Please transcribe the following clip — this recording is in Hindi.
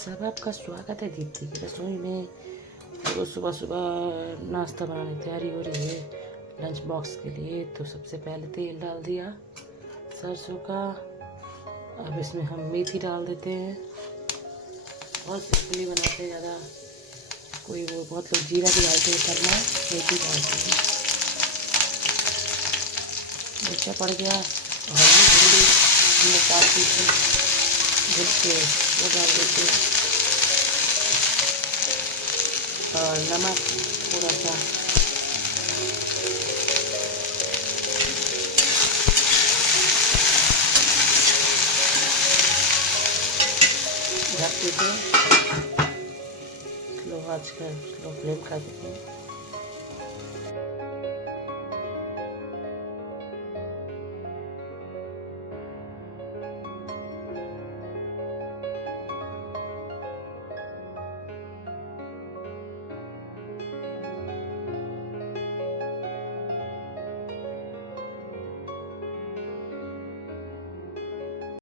सब आपका स्वागत है दीप्ति की रसोई में। तो सुबह सुबह नाश्ता बनाने की तैयारी हो रही है लंच बॉक्स के लिए। तो सबसे पहले तेल डाल दिया सरसों का। अब इसमें हम मेथी डाल देते हैं। बहुत सिंपली बनाते हैं, ज़्यादा कोई वो बहुत लोग जीरा भी डालते हैं, करना मेथी डालते हैं। मिर्चा पड़ गया और हल्दी हमने काटी थी धुल के वो डाल देते हैं और नमक थोड़ा सा। ढक देते हैं, स्लो आंच कर स्लो फ्लेम कर देते हैं।